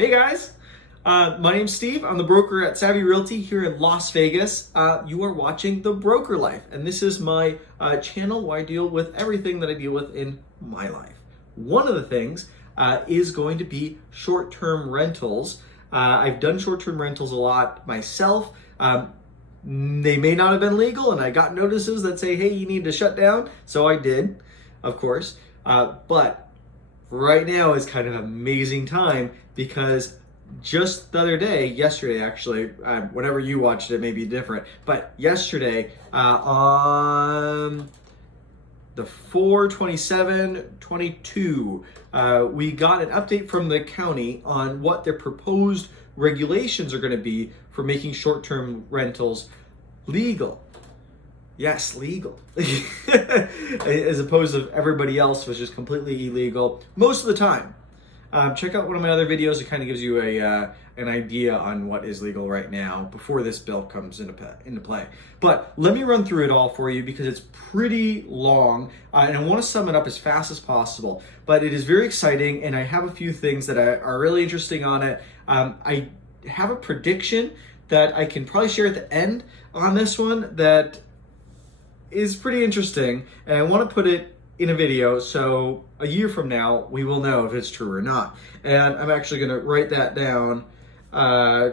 Hey guys, my name's Steve. I'm the broker at Savvy Realty here in Las Vegas. You are watching The Broker Life, and this is my channel where I deal with everything that I deal with in my life. One of the things is going to be short-term rentals. I've done short-term rentals a lot myself. They may not have been legal, and I got notices that say, hey, you need to shut down. So I did, of course. But right now is kind of an amazing time because just the other day, yesterday actually, whenever you watched it may be different, but yesterday on the 4/27/22, we got an update from the county on what their proposed regulations are going to be for making short-term rentals legal. Yes, legal. As opposed to everybody else was just completely illegal most of the time. Check out one of my other videos. It kind of gives you an idea on what is legal right now before this bill comes into play. But let me run through it all for you because it's pretty long, and I want to sum it up as fast as possible. But it is very exciting, and I have a few things that are really interesting on it. I have a prediction that I can probably share at the end on this one that is pretty interesting, and I want to put it in a video so a year from now we will know if it's true or not. And I'm actually going to write that down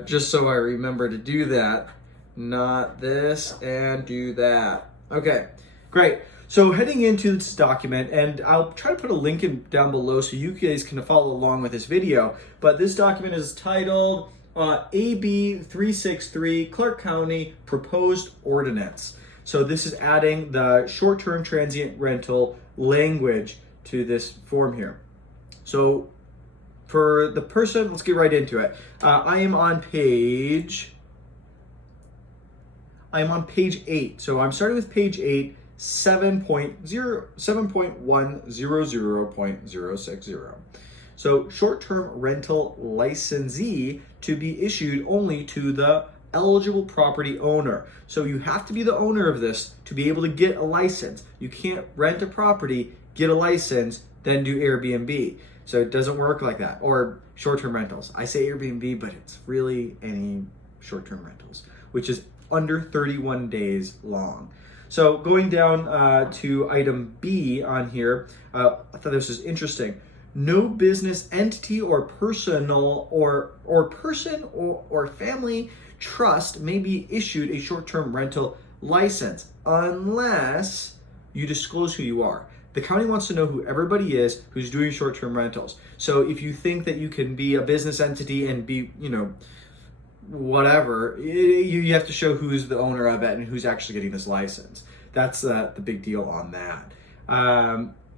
just so I remember to do that. Not this, and do that. Okay, great. So heading into this document, and I'll try to put a link down below so you guys can follow along with this video, but this document is titled AB363 Clark County Proposed Ordinance. So this is adding the short-term transient rental language to this form here. So for the person, let's get right into it. I am on page 8. So I'm starting with page 8, 7.100.060. So short-term rental licensee to be issued only to the eligible property owner. So you have to be the owner of this to be able to get a license. You can't rent a property, get a license, then do AirBNB. So it doesn't work like that. Or short-term rentals. I say Airbnb, but it's really any short-term rentals, which is under 31 days long. So going down to item B on here, I thought this was interesting. No business entity or personal or person or family trust may be issued a short-term rental license unless you disclose who you are. The county wants to know who everybody is who's doing short-term rentals. So if you think that you can be a business entity and be, whatever, you have to show who's the owner of it and who's actually getting this license. That's the big deal on that.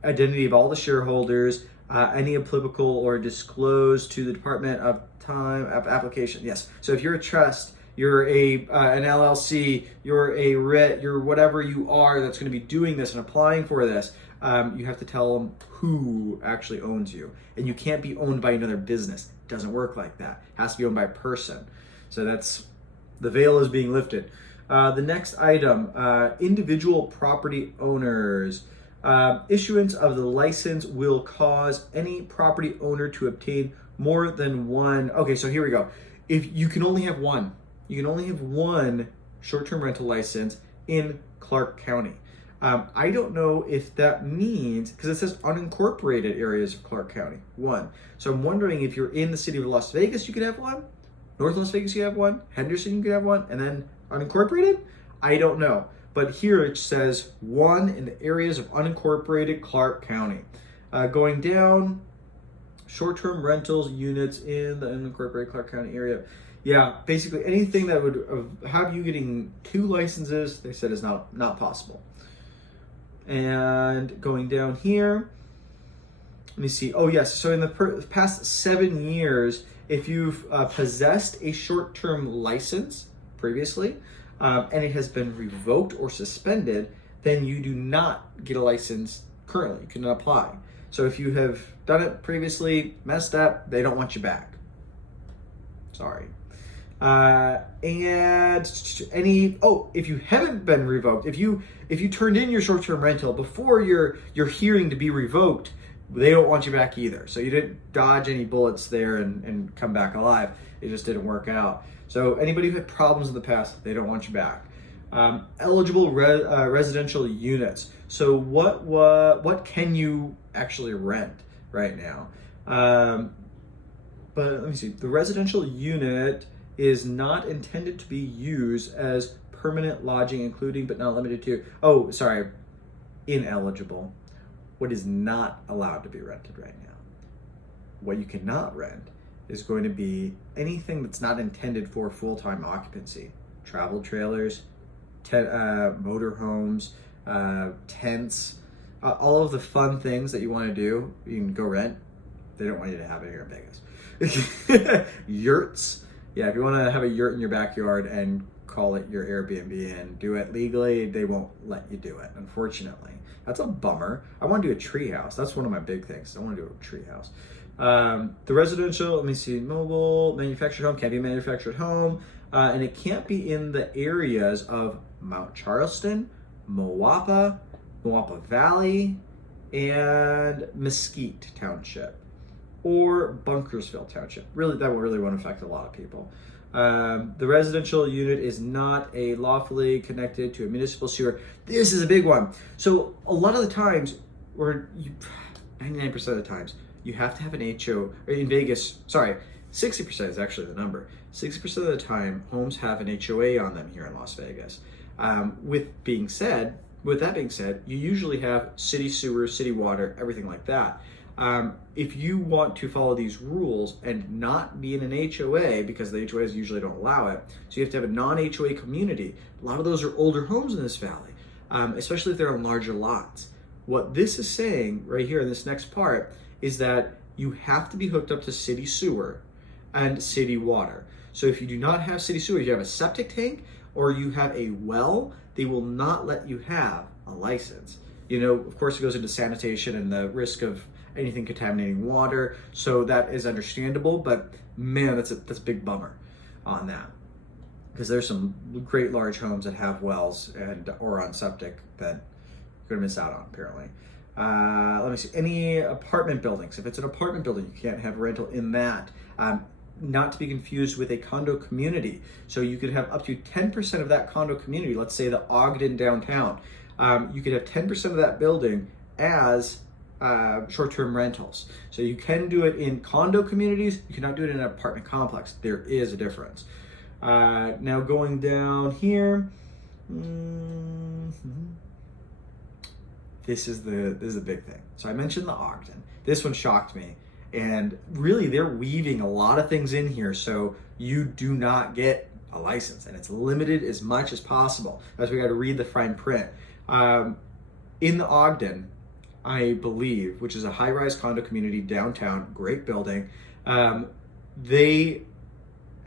Identity of all the shareholders, any applicable or disclosed to the Department of Time application. Yes. So if you're a trust, you're an LLC, you're a RIT, you're whatever you are that's going to be doing this and applying for this, you have to tell them who actually owns you. And you can't be owned by another business. It doesn't work like that. It has to be owned by a person. So that's, the veil is being lifted. The next item, individual property owners. Issuance of the license will cause any property owner to obtain more than one. Okay, so here we go. If you can only have one, short-term rental license in Clark County. I don't know if that means, because it says unincorporated areas of Clark County, one. So I'm wondering if you're in the city of Las Vegas, you could have one. North Las Vegas, you have one. Henderson, you could have one. And then unincorporated? I don't know. But here it says one in the areas of unincorporated Clark County. Going down, short-term rentals units in the unincorporated Clark County area. Yeah, basically anything that would have you getting 2 licenses, they said is not possible. And going down here, let me see. Oh yes, so in the past 7 years, if you've possessed a short-term license previously, and it has been revoked or suspended, then you do not get a license currently. You cannot apply. So if you have done it previously, messed up, they don't want you back. Sorry. And if you haven't been revoked, if you turned in your short-term rental before your hearing to be revoked, they don't want you back either. So you didn't dodge any bullets there and come back alive. It just didn't work out. So anybody who had problems in the past, they don't want you back. Eligible residential units. So what can you actually rent right now? But let me see. The residential unit is not intended to be used as permanent lodging, including but not limited to, ineligible. What is not allowed to be rented right now? What you cannot rent is going to be anything that's not intended for full-time occupancy. Travel trailers, motorhomes, tents, all of the fun things that you want to do, you can go rent. They don't want you to have it here in Vegas. Yurts. Yeah, if you want to have a yurt in your backyard and call it your Airbnb and do it legally, they won't let you do it, unfortunately. That's a bummer. I want to do a tree house. That's one of my big things. I want to do a tree house. The residential, let me see, mobile, manufactured home, can't be a manufactured home, and it can't be in the areas of Mount Charleston, Moapa Valley, and Mesquite Township, or Bunkersville Township. Really, that would really won't affect a lot of people. The residential unit is not a lawfully connected to a municipal sewer. This is a big one. So a lot of the times, 99% of the times, you have to have an HO, or in Vegas, 60% is actually the number. 60% of the time, homes have an HOA on them here in Las Vegas. With that being said, you usually have city sewer, city water, everything like that. If you want to follow these rules and not be in an HOA, because the HOAs usually don't allow it, so you have to have a non-HOA community. A lot of those are older homes in this valley, especially if they're on larger lots. What this is saying right here in this next part is that you have to be hooked up to city sewer and city water. So if you do not have city sewer, you have a septic tank or you have a well, they will not let you have a license. Of course it goes into sanitation and the risk of anything contaminating water, so that is understandable, but man, that's a big bummer on that, because there's some great large homes that have wells or on septic that you're gonna miss out on, apparently. Let me see, any apartment buildings. If it's an apartment building, you can't have rental in that. Not to be confused with a condo community. So you could have up to 10% of that condo community, let's say the Ogden downtown, you could have 10% of that building as short-term rentals. So you can do it in condo communities, you cannot do it in an apartment complex. There is a difference. Now going down here, this is a big thing. So I mentioned the Ogden. This one shocked me. And really, they're weaving a lot of things in here so you do not get a license, and it's limited as much as possible. That's why we got to read the fine print. In the Ogden, I believe, which is a high-rise condo community downtown, great building, they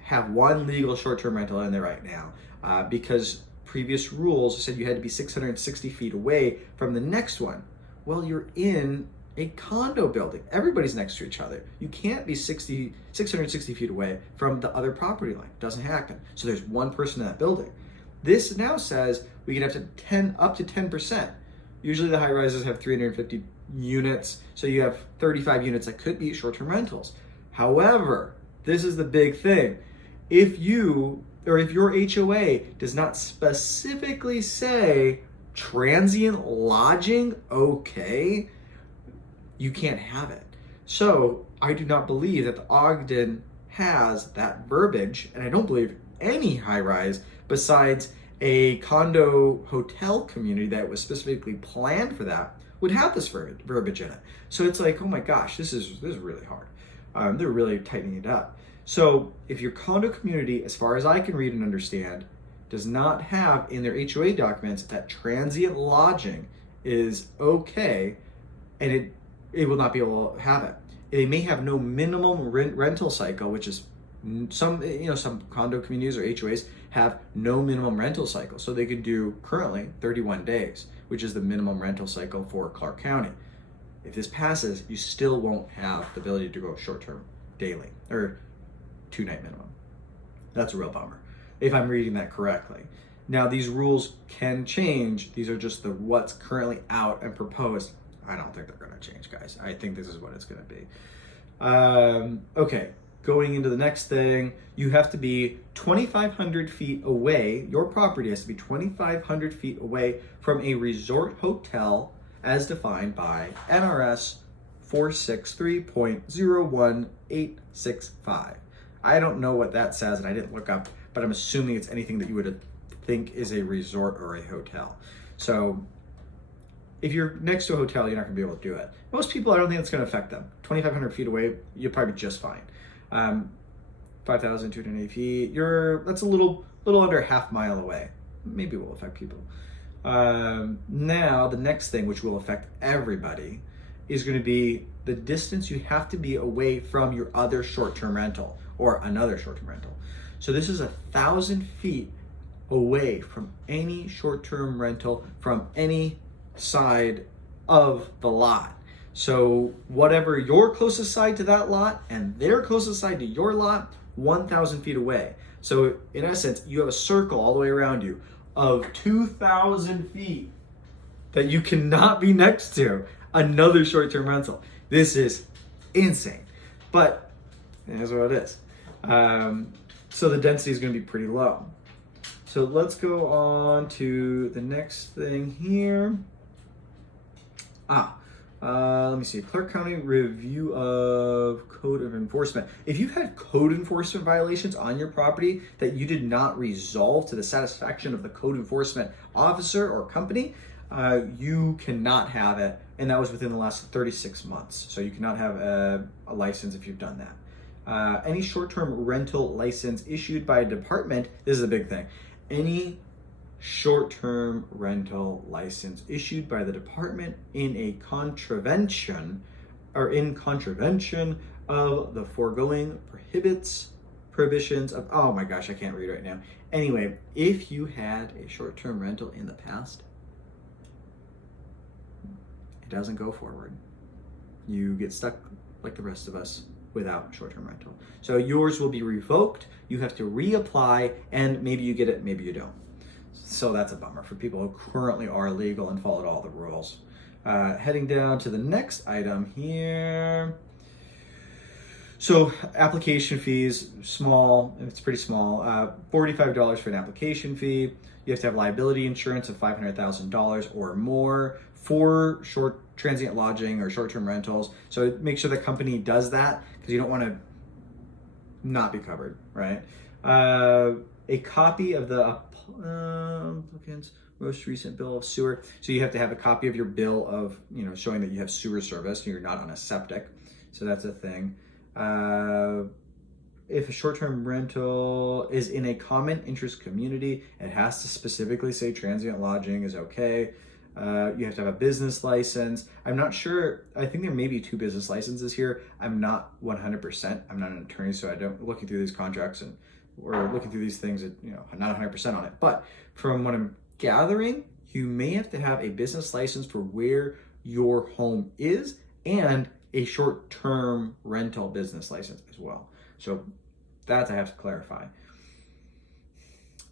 have one legal short-term rental in there right now because previous rules said you had to be 660 feet away from the next one. Well, you're in a condo building. Everybody's next to each other. You can't be 660 feet away from the other property line. Doesn't happen. So there's one person in that building. This now says we can have up to 10%. Usually the high rises have 350 units, so you have 35 units that could be short-term rentals. However, this is the big thing. If your HOA does not specifically say transient lodging, okay, you can't have it. So I do not believe that the Ogden has that verbiage, and I don't believe any high-rise besides a condo hotel community that was specifically planned for that would have this verbiage in it. So it's like, oh my gosh, this is really hard. They're really tightening it up. So if your condo community, as far as I can read and understand, does not have in their HOA documents that transient lodging is okay, and it will not be able to have it. They may have no minimum rental cycle, which is some condo communities or HOAs have no minimum rental cycle. So they could do currently 31 days, which is the minimum rental cycle for Clark County. If this passes, you still won't have the ability to go short-term daily or 2-night minimum. That's a real bummer, if I'm reading that correctly. Now, these rules can change. These are just what's currently out and proposed. I don't think they're going to change, guys. I think this is what it's going to be. Okay, going into the next thing, you have to be 2,500 feet away. Your property has to be 2,500 feet away from a resort hotel as defined by NRS 463.01865. I don't know what that says, and I didn't look up, but I'm assuming it's anything that you would think is a resort or a hotel. So if you're next to a hotel, you're not going to be able to do it. Most people, I don't think it's going to affect them. 2,500 feet away, you'll probably be just fine. 5,280 feet, that's a little under a half mile away. Maybe it will affect people. Now, the next thing, which will affect everybody, is going to be the distance you have to be away from your other short-term rental or another short-term rental. So this is 1,000 feet away from any short-term rental from any side of the lot. So whatever your closest side to that lot and their closest side to your lot, 1,000 feet away. So in essence, you have a circle all the way around you of 2,000 feet that you cannot be next to another short-term rental. This is insane, but here's what it is. So the density is going to be pretty low. So let's go on to the next thing here. Let me see. Clark County review of code of enforcement. If you've had code enforcement violations on your property that you did not resolve to the satisfaction of the code enforcement officer or company, you cannot have it. And that was within the last 36 months. So you cannot have a license if you've done that. Any short-term rental license issued by a department, this is a big thing. Any short-term rental license issued by the department in contravention of the foregoing prohibitions of, oh my gosh, I can't read right now. Anyway, if you had a short-term rental in the past, it doesn't go forward. You get stuck like the rest of us without short-term rental. So yours will be revoked. You have to reapply, and maybe you get it, maybe you don't. So that's a bummer for people who currently are legal and followed all the rules. Heading down to the next item here. So application fees, small, it's pretty small. $45 for an application fee. You have to have liability insurance of $500,000 or more for short transient lodging or short-term rentals. So make sure the company does that because you don't want to not be covered, right? A copy of the applicant's most recent bill of sewer. So you have to have a copy of your bill of, showing that you have sewer service and you're not on a septic. So that's a thing. If a short-term rental is in a common interest community, it has to specifically say transient lodging is okay. You have to have a business license. I'm not sure. I think there may be 2 business licenses here. I'm not 100%. I'm not an attorney, so I don't looking through these contracts or looking through these things. I'm not 100% on it. But from what I'm gathering, you may have to have a business license for where your home is and a short-term rental business license as well. So that I have to clarify.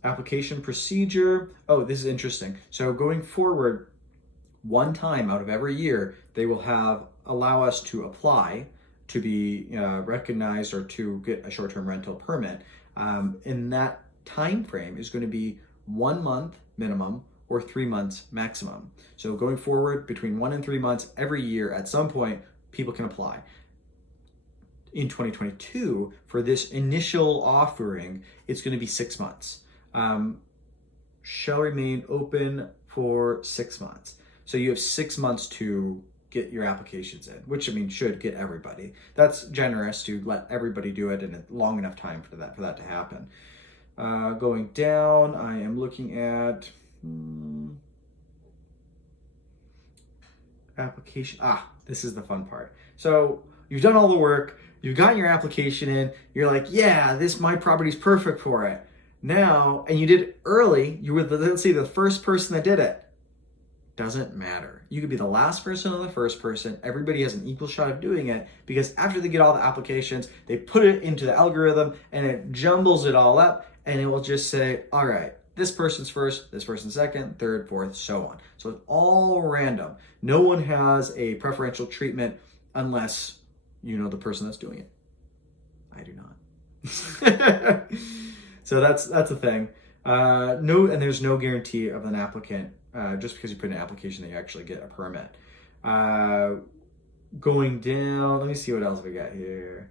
Application procedure. Oh, this is interesting. So going forward, one time out of every year, they will allow us to apply to be recognized or to get a short-term rental permit. And that time frame is going to be 1 month minimum or 3 months maximum. So going forward, between 1 and 3 months every year, at some point, people can apply. In 2022, for this initial offering, it's going to be 6 months. Shall remain open for 6 months. So you have 6 months to get your applications in, which should get everybody. That's generous to let everybody do it in a long enough time for that to happen. Going down, I am looking at application. This is the fun part. So you've done all the work, you've gotten your application in, you're like, yeah, my property's perfect for it. Now, and you did it early, you were, let's say, the first person that did it. Doesn't matter. You could be the last person or the first person. Everybody has an equal shot of doing it because after they get all the applications, they put it into the algorithm and it jumbles it all up and it will just say, all right, this person's first, this person's second, third, fourth, so on. So it's all random. No one has a preferential treatment unless you know the person that's doing it. I do not. So that's a thing. And there's no guarantee of an applicant just because you put an application that you actually get a permit. Going down, let me see what else we got here.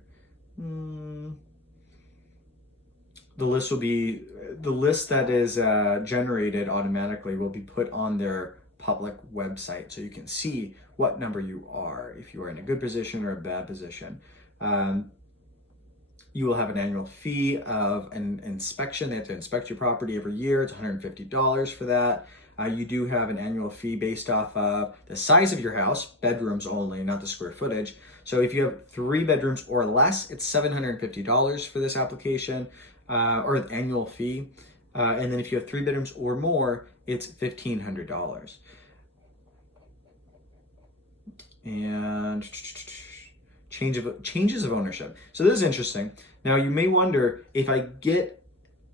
The list that is generated automatically will be put on their public website, so you can see what number you are, if you are in a good position or a bad position. You will have an annual fee of an inspection. They have to inspect your property every year. It's $150 for that. You do have an annual fee based off of the size of your house, bedrooms only, not the square footage. So if you have 3 bedrooms or less, it's $750 for this application, or the annual fee. And then if you have 3 bedrooms or more, it's $1,500. And changes of ownership. So this is interesting. Now you may wonder, if I get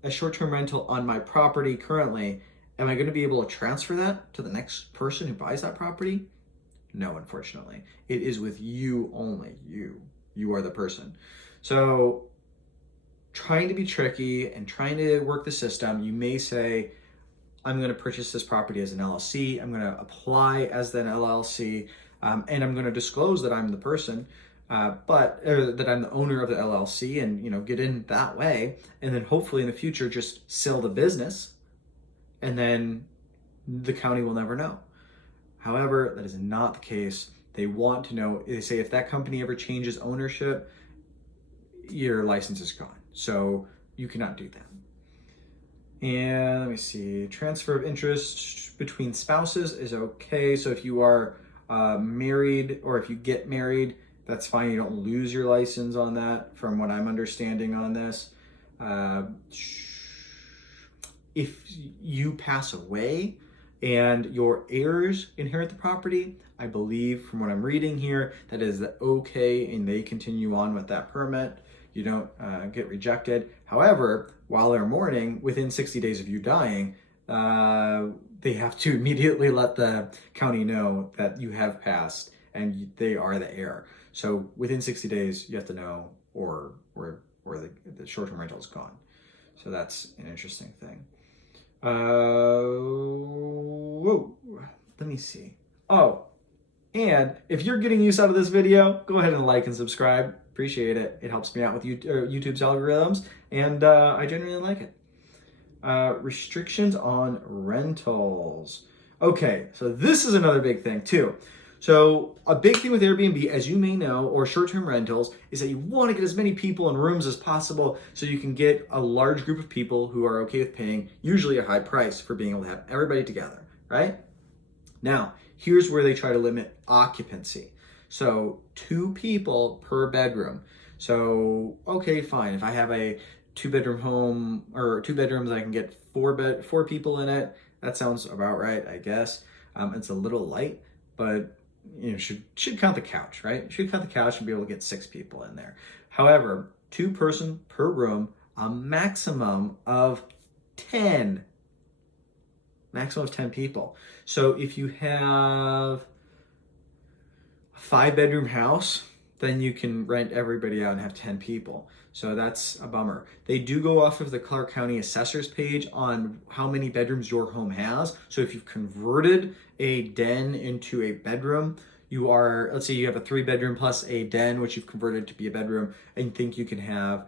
a short-term rental on my property currently, am I going to be able to transfer that to the next person who buys that property? No, unfortunately. It is with you only. You are the person. So trying to be tricky and trying to work the system, you may say, I'm going to purchase this property as an LLC. I'm going to apply as an LLC, and I'm going to disclose that I'm the person, that I'm the owner of the LLC, and get in that way, and then hopefully in the future just sell the business, and then the county will never know. However, that is not the case. They want to know. They say if that company ever changes ownership, your license is gone. So you cannot do that. And let me see, transfer of interest between spouses is okay. So if you are married, or if you get married, that's fine. You don't lose your license on that, from what I'm understanding on this. If you pass away and your heirs inherit the property, I believe from what I'm reading here, that is okay, and they continue on with that permit. You don't get rejected. However, while they're mourning, within 60 days of you dying, they have to immediately let the county know that you have passed and they are the heir. So within 60 days, you have to know, or the short-term rental is gone. So that's an interesting thing. Let me see. Oh, and if you're getting use out of this video, go ahead and like and subscribe. Appreciate it. It helps me out with YouTube's algorithms, and I genuinely like it. Restrictions on rentals. Okay, so this is another big thing too. So a big thing with Airbnb, as you may know, or short-term rentals, is that you want to get as many people in rooms as possible so you can get a large group of people who are okay with paying usually a high price for being able to have everybody together, right? Now, here's where they try to limit occupancy. So 2 people per bedroom. So, okay, fine. If I have a 2-bedroom home, or 2 bedrooms, I can get 4 people in it. That sounds about right, I guess. It's a little light, but should count the couch, right? Should count the couch and be able to get 6 people in there. However, 2 person per room, a maximum of 10. Maximum of 10 people. So if you have a 5-bedroom house, then you can rent everybody out and have 10 people. So that's a bummer. They do go off of the Clark County Assessor's page on how many bedrooms your home has. So if you've converted a den into a bedroom, let's say you have a 3-bedroom plus a den, which you've converted to be a bedroom, and think you can have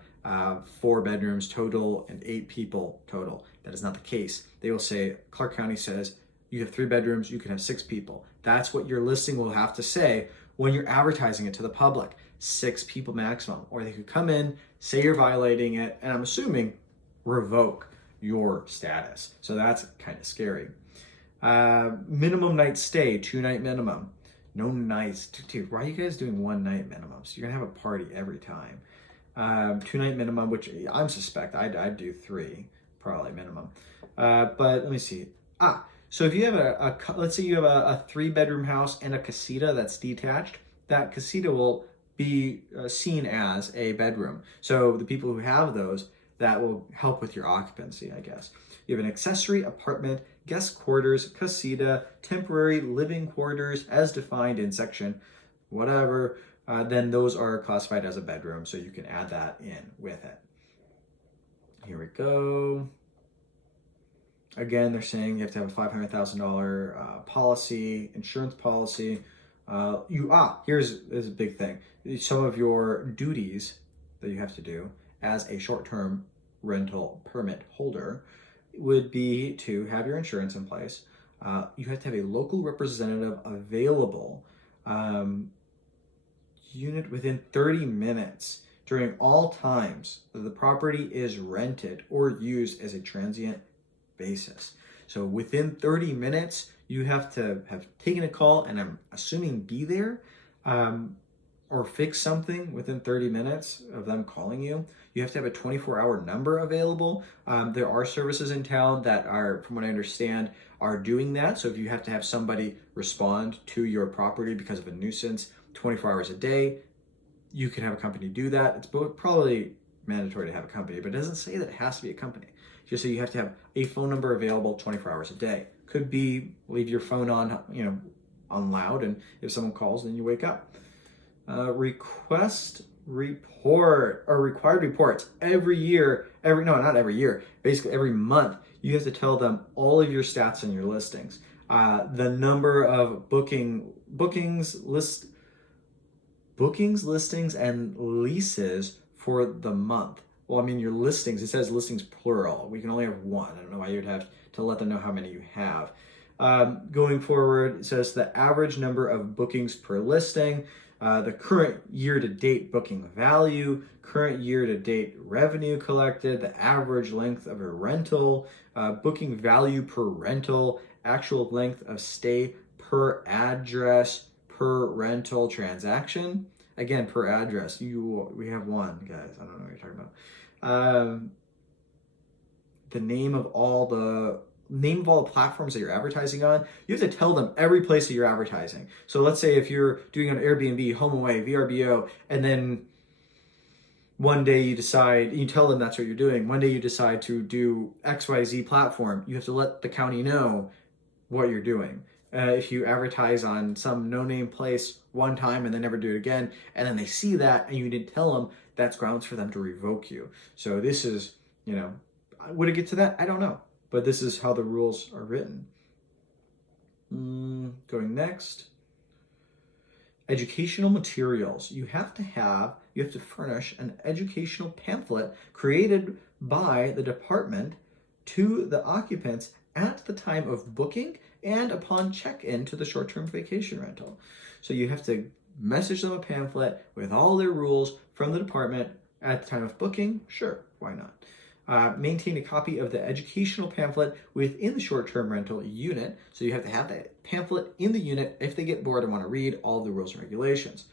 4 bedrooms total and 8 people total. That is not the case. They will say, Clark County says, you have 3 bedrooms, you can have 6 people. That's what your listing will have to say when you're advertising it to the public. 6 people maximum. Or they could come in, say you're violating it, and I'm assuming revoke your status. So that's kind of scary. Minimum night stay, 2-night minimum. No nights. Dude, why are you guys doing 1-night minimums? You're gonna have a party every time. 2-night minimum, which I suspect I'd do 3, probably minimum. But let me see. So if you have let's say you have a 3-bedroom house and a casita that's detached, that casita will be seen as a bedroom. So the people who have those, that will help with your occupancy, I guess. You have an accessory apartment, guest quarters, casita, temporary living quarters as defined in section whatever, then those are classified as a bedroom, so you can add that in with it. Here we go. Again, they're saying you have to have a $500,000 policy, insurance policy. Here's a big thing. Some of your duties that you have to do as a short-term rental permit holder would be to have your insurance in place. You have to have a local representative available, unit within 30 minutes during all times that the property is rented or used as a transient basis. So within 30 minutes, you have to have taken a call, and I'm assuming be there, or fix something within 30 minutes of them calling you. You have to have a 24-hour number available. There are services in town that are, from what I understand, are doing that. So if you have to have somebody respond to your property because of a nuisance 24 hours a day, you can have a company do that. It's probably mandatory to have a company, but it doesn't say that it has to be a company. Just so you have to have a phone number available 24 hours a day. Could be leave your phone on, on loud, and if someone calls, then you wake up. Request report or required reports every month. You have to tell them all of your stats and your listings. The number of bookings, listings, and leases for the month. Well, I mean, your listings, it says listings plural. We can only have one. I don't know why you'd have to let them know how many you have. Going forward, it says the average number of bookings per listing, the current year-to-date booking value, current year-to-date revenue collected, the average length of a rental, booking value per rental, actual length of stay per address, per rental transaction. Again, per address. We have one, guys. I don't know what you're talking about. The name of all the platforms that you're advertising on. You have to tell them every place that you're advertising. So let's say if you're doing an AirBNB, HomeAway, VRBO, and then one day you tell them that's what you're doing. One day you decide to do XYZ platform. You have to let the county know what you're doing. If you advertise on some no-name place one time and then never do it again, and then they see that and you didn't tell them, that's grounds for them to revoke you. So this is, would it get to that? I don't know. But this is how the rules are written. Going next. Educational materials. You have to furnish an educational pamphlet created by the department to the occupants at the time of booking and upon check-in to the short-term vacation rental. So you have to message them a pamphlet with all their rules from the department at the time of booking. Sure, why not? Maintain a copy of the educational pamphlet within the short-term rental unit. So you have to have that pamphlet in the unit if they get bored and want to read all the rules and regulations.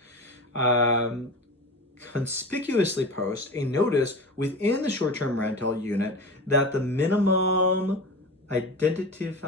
Conspicuously post a notice within the short-term rental unit that the minimum identifies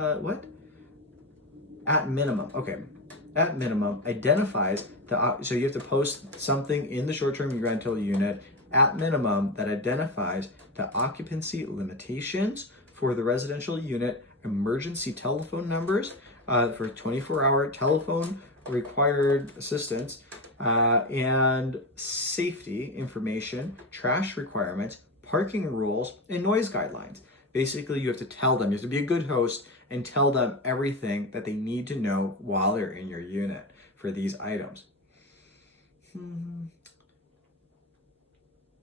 so you have to post something in the short-term rental unit at minimum that identifies the occupancy limitations for the residential unit, emergency telephone numbers for 24-hour telephone required assistance, and safety information, trash requirements, parking rules, and noise guidelines. Basically, you have to tell them, you have to be a good host and tell them everything that they need to know while they're in your unit for these items.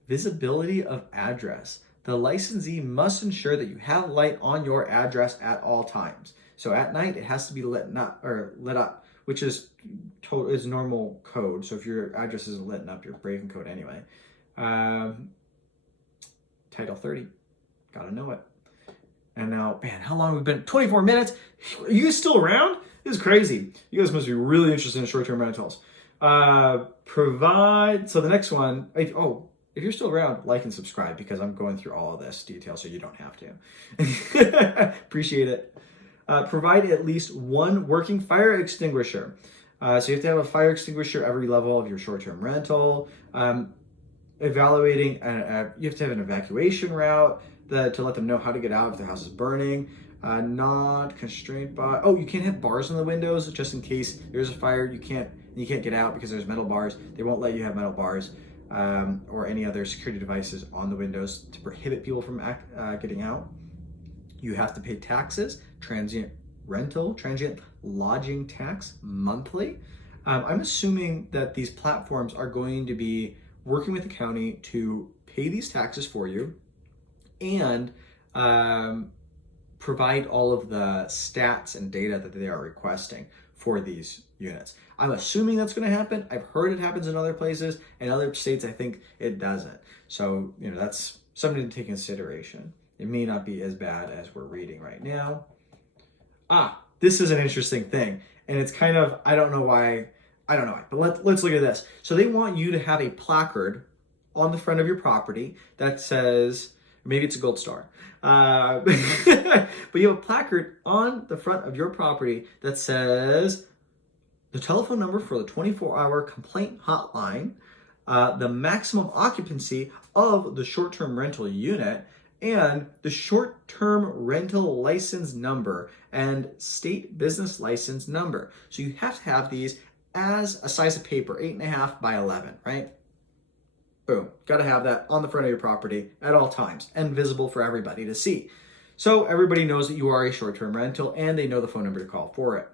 Visibility of address. The licensee must ensure that you have light on your address at all times. So at night, it has to be lit up, which is normal code. So if your address isn't lit up, you're breaking code anyway. Title 30, gotta know it. And now, man, how long have we been? 24 minutes? Are you guys still around? This is crazy. You guys must be really interested in short-term rentals. So the next one, if you're still around, like and subscribe because I'm going through all of this detail so you don't have to. Appreciate it. Provide at least one working fire extinguisher. So you have to have a fire extinguisher every level of your short-term rental. evaluating, you have to have an evacuation route to let them know how to get out if their house is burning. Not constrained by, you can't have bars on the windows just in case there's a fire. You can't get out because there's metal bars. They won't let you have metal bars or any other security devices on the windows to prohibit people from getting out. You have to pay taxes, transient lodging tax monthly. I'm assuming that these platforms are going to be working with the county to pay these taxes for you and provide all of the stats and data that they are requesting for these units. I'm assuming that's going to happen. I've heard it happens in other places. In other states, I think it doesn't. So, that's something to take into consideration. It may not be as bad as we're reading right now. This is an interesting thing. And it's kind of, I don't know why, but let's look at this. So they want you to have a placard on the front of your property that says, maybe it's a gold star, but you have a placard on the front of your property that says the telephone number for the 24-hour complaint hotline, the maximum occupancy of the short-term rental unit, and the short-term rental license number and state business license number. So you have to have these as a size of paper, 8.5 by 11, right? Boom, got to have that on the front of your property at all times and visible for everybody to see. So everybody knows that you are a short-term rental and they know the phone number to call for it.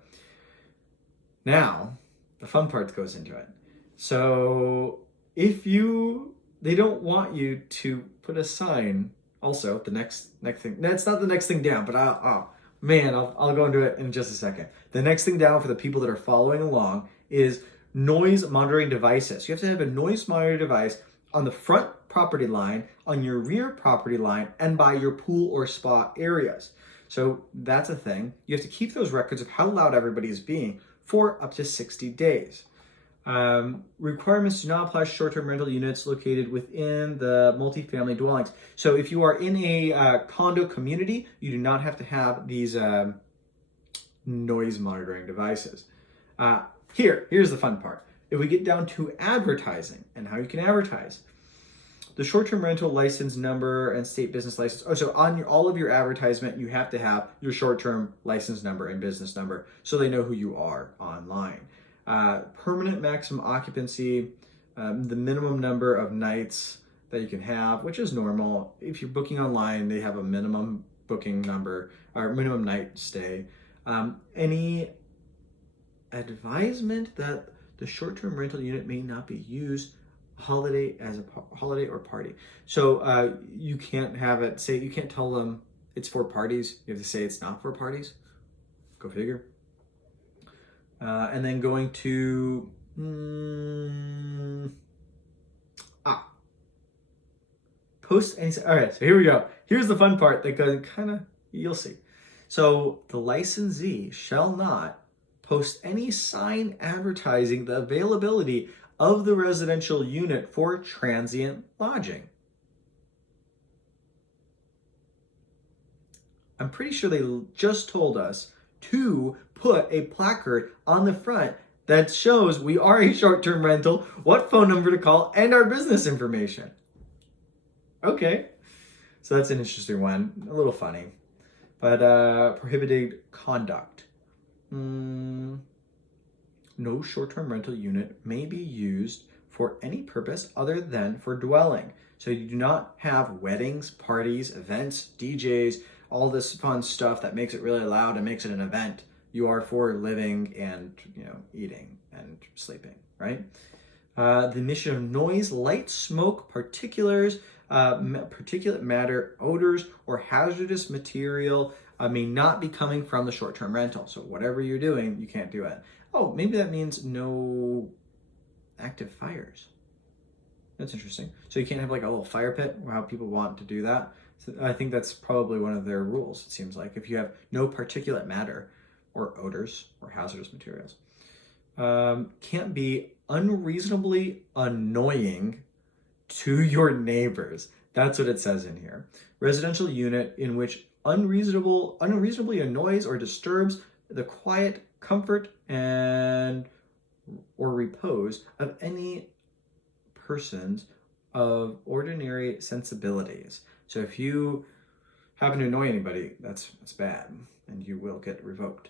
Now, the fun part goes into it. So they don't want you to put a sign. Also, the next thing, that's not the next thing down, but I'll go into it in just a second. The next thing down for the people that are following along is noise monitoring devices. You have to have a noise monitoring device on the front property line, on your rear property line, and by your pool or spa areas. So that's a thing. You have to keep those records of how loud everybody is being for up to 60 days. Requirements do not apply to short-term rental units located within the multifamily dwellings. So if you are in a condo community, you do not have to have these noise monitoring devices. Here's the fun part. If we get down to advertising and how you can advertise, the short-term rental license number and state business license. So on all of your advertisement, you have to have your short-term license number and business number so they know who you are online. Permanent maximum occupancy, the minimum number of nights that you can have, which is normal. If you're booking online, they have a minimum booking number or minimum night stay. Any advisement that the short-term rental unit may not be used holiday as a holiday or party. So you can't have it say, you can't tell them it's for parties. You have to say it's not for parties. Go figure. And then going to post any. All right, so here we go. Here's the fun part that goes you'll see. So the licensee shall not post any sign advertising the availability of the residential unit for transient lodging. I'm pretty sure they just told us to put a placard on the front that shows we are a short-term rental, what phone number to call, and our business information. Okay, so that's an interesting one, a little funny, but prohibited conduct. No short-term rental unit may be used for any purpose other than for dwelling. So you do not have weddings, parties, events, DJs, all this fun stuff that makes it really loud and makes it an event. You are for living and eating and sleeping, right? The emission of noise, light, smoke, particulate matter, odors, or hazardous material may not be coming from the short-term rental. So whatever you're doing, you can't do it. Oh, maybe that means no active fires. That's interesting. So you can't have like a little fire pit, or how people want to do that. So I think that's probably one of their rules, it seems like. If you have no particulate matter or odors or hazardous materials. Can't be unreasonably annoying to your neighbors. That's what it says in here. Residential unit in which unreasonably annoys or disturbs the quiet, comfort, and or repose of any persons of ordinary sensibilities. So if you happen to annoy anybody, that's bad, and you will get revoked.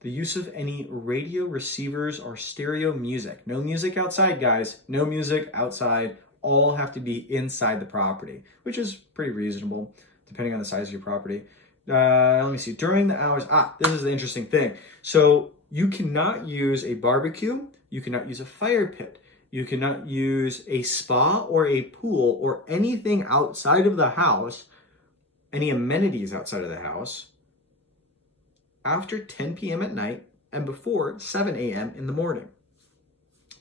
The use of any radio receivers or stereo music. No music outside, guys. No music outside. All have to be inside the property, which is pretty reasonable, depending on the size of your property. Let me see. During the hours, this is the interesting thing. So you cannot use a barbecue. You cannot use a fire pit. You cannot use a spa or a pool or anything outside of the house, any amenities outside of the house, after 10 p.m. at night and before 7 a.m. in the morning.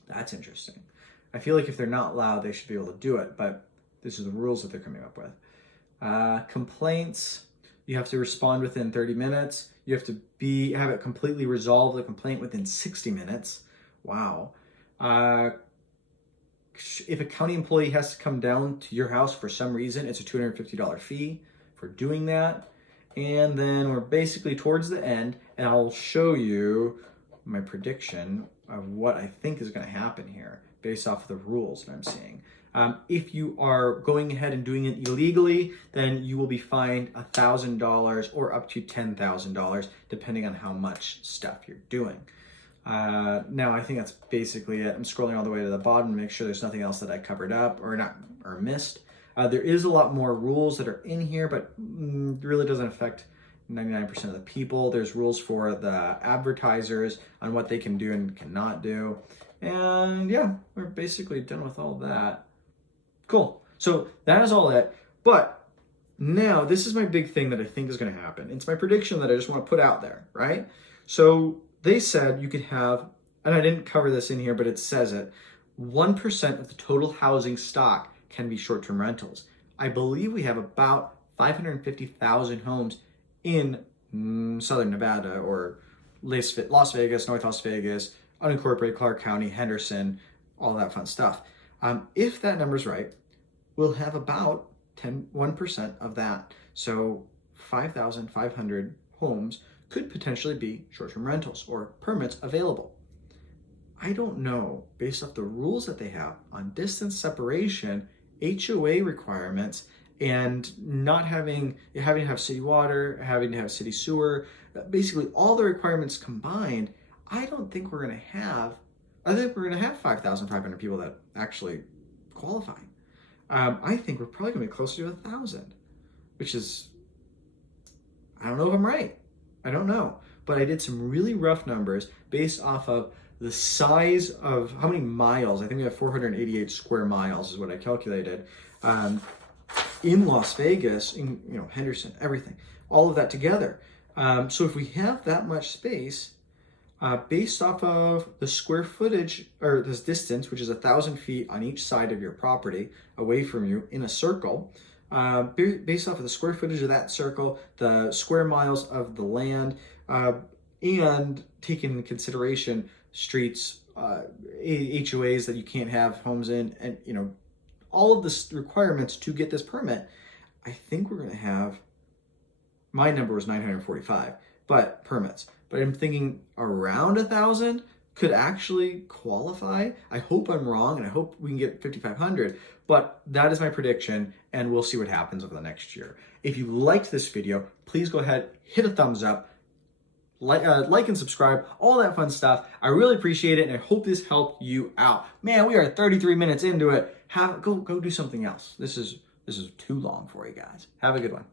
That's interesting. I feel like if they're not loud, they should be able to do it, but these are the rules that they're coming up with. Complaints, you have to respond within 30 minutes. You have to have it completely resolve the complaint within 60 minutes. Wow. If a county employee has to come down to your house for some reason, it's a $250 fee for doing that. And then we're basically towards the end, and I'll show you my prediction of what I think is going to happen here based off of the rules that I'm seeing. If you are going ahead and doing it illegally, then you will be fined $1,000 or up to $10,000, depending on how much stuff you're doing. Now, I think that's basically it. I'm scrolling all the way to the bottom to make sure there's nothing else that I covered up or missed. There is a lot more rules that are in here, but really doesn't affect 99% of the people. There's rules for the advertisers on what they can do and cannot do. And yeah, we're basically done with all that. Cool. So that is all it. But now this is my big thing that I think is going to happen. It's my prediction that I just want to put out there, right? So they said you could have, and I didn't cover this in here, but it says it, 1% of the total housing stock can be short-term rentals. I believe we have about 550,000 homes in Southern Nevada or Las Vegas, North Las Vegas, unincorporated Clark County, Henderson, all that fun stuff. If that number's right, we'll have about 1% of that. So 5,500 homes could potentially be short-term rentals or permits available. I don't know, based off the rules that they have on distance separation, HOA requirements, and not having to have city water, having to have city sewer, basically all the requirements combined, I think we're going to have 5,500 people that actually qualify. I think we're probably going to be closer to 1,000, which is, I don't know if I'm right. I don't know. But I did some really rough numbers based off of the size of how many miles. I think we have 488 square miles is what I calculated. In Las Vegas, in Henderson, everything, all of that together. So if we have that much space, based off of the square footage or this distance, which is 1,000 feet on each side of your property away from you in a circle, based off of the square footage of that circle, the square miles of the land, and taking into consideration streets, HOAs that you can't have homes in, and all of the requirements to get this permit, I think we're going to have, my number was 945, but permits. But I'm thinking around 1,000 could actually qualify. I hope I'm wrong, and I hope we can get 5,500, but that is my prediction, and we'll see what happens over the next year. If you liked this video, please go ahead, hit a thumbs up, like and subscribe, all that fun stuff. I really appreciate it, and I hope this helped you out. Man, we are 33 minutes into it. Go do something else. This is too long for you guys. Have a good one.